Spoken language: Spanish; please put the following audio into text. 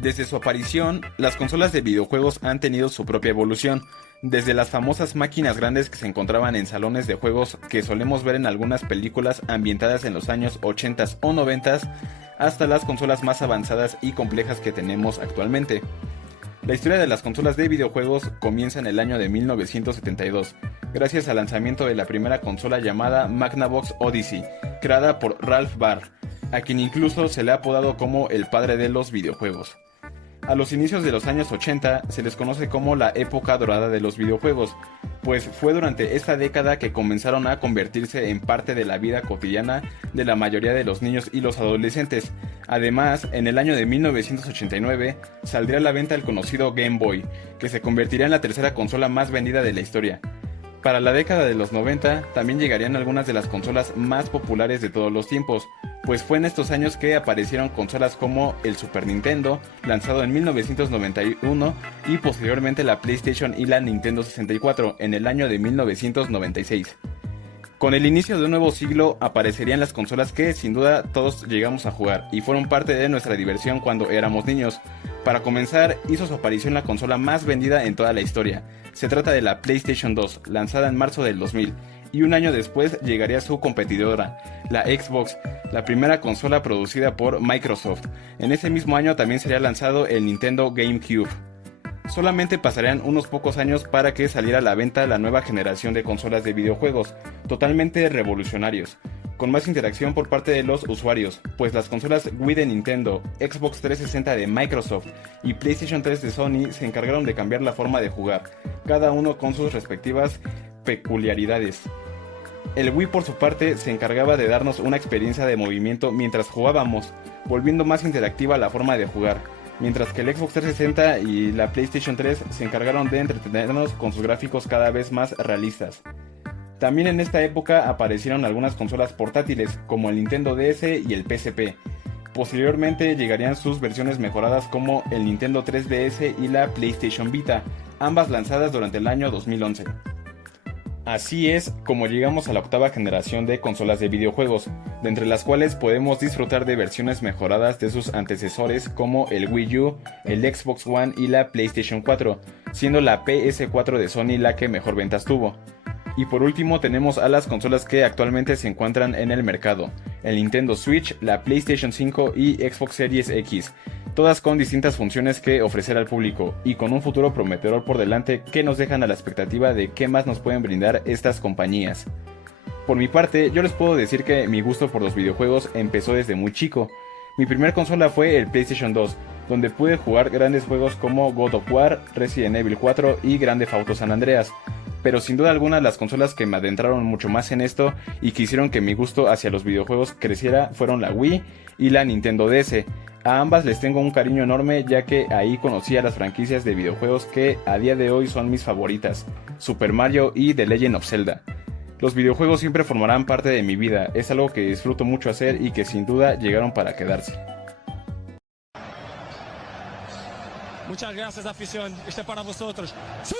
Desde su aparición, las consolas de videojuegos han tenido su propia evolución, desde las famosas máquinas grandes que se encontraban en salones de juegos que solemos ver en algunas películas ambientadas en los años 80 o 90, hasta las consolas más avanzadas y complejas que tenemos actualmente. La historia de las consolas de videojuegos comienza en el año de 1972, gracias al lanzamiento de la primera consola llamada Magnavox Odyssey, creada por Ralph Baer, a quien incluso se le ha apodado como el padre de los videojuegos. A los inicios de los años 80 se les conoce como la época dorada de los videojuegos, pues fue durante esta década que comenzaron a convertirse en parte de la vida cotidiana de la mayoría de los niños y los adolescentes. Además, en el año de 1989 saldría a la venta el conocido Game Boy, que se convertiría en la tercera consola más vendida de la historia. Para la década de los 90 también llegarían algunas de las consolas más populares de todos los tiempos, pues fue en estos años que aparecieron consolas como el Super Nintendo, lanzado en 1991, y posteriormente la PlayStation y la Nintendo 64 en el año de 1996. Con el inicio de un nuevo siglo aparecerían las consolas que sin duda todos llegamos a jugar y fueron parte de nuestra diversión cuando éramos niños. Para comenzar, hizo su aparición la consola más vendida en toda la historia. Se trata de la PlayStation 2, lanzada en marzo del 2000, y un año después llegaría su competidora, la Xbox, la primera consola producida por Microsoft. En ese mismo año también sería lanzado el Nintendo GameCube. Solamente pasarían unos pocos años para que saliera a la venta la nueva generación de consolas de videojuegos, totalmente revolucionarios, con más interacción por parte de los usuarios, pues las consolas Wii de Nintendo, Xbox 360 de Microsoft y PlayStation 3 de Sony se encargaron de cambiar la forma de jugar, cada uno con sus respectivas peculiaridades. El Wii por su parte se encargaba de darnos una experiencia de movimiento mientras jugábamos, volviendo más interactiva la forma de jugar, mientras que el Xbox 360 y la PlayStation 3 se encargaron de entretenernos con sus gráficos cada vez más realistas. También en esta época aparecieron algunas consolas portátiles como el Nintendo DS y el PSP. Posteriormente llegarían sus versiones mejoradas como el Nintendo 3DS y la PlayStation Vita, ambas lanzadas durante el año 2011. Así es como llegamos a la octava generación de consolas de videojuegos, de entre las cuales podemos disfrutar de versiones mejoradas de sus antecesores como el Wii U, el Xbox One y la PlayStation 4, siendo la PS4 de Sony la que mejor ventas tuvo. Y por último tenemos a las consolas que actualmente se encuentran en el mercado, el Nintendo Switch, la PlayStation 5 y Xbox Series X, todas con distintas funciones que ofrecer al público y con un futuro prometedor por delante que nos dejan a la expectativa de qué más nos pueden brindar estas compañías. Por mi parte, yo les puedo decir que mi gusto por los videojuegos empezó desde muy chico. Mi primer consola fue el PlayStation 2, donde pude jugar grandes juegos como God of War, Resident Evil 4 y Grand Theft Auto San Andreas. Pero sin duda alguna las consolas que me adentraron mucho más en esto y que hicieron que mi gusto hacia los videojuegos creciera fueron la Wii y la Nintendo DS. A ambas les tengo un cariño enorme ya que ahí conocí a las franquicias de videojuegos que a día de hoy son mis favoritas, Super Mario y The Legend of Zelda. Los videojuegos siempre formarán parte de mi vida, es algo que disfruto mucho hacer y que sin duda llegaron para quedarse. Muchas gracias, afición. Este es para vosotros. ¡Sí!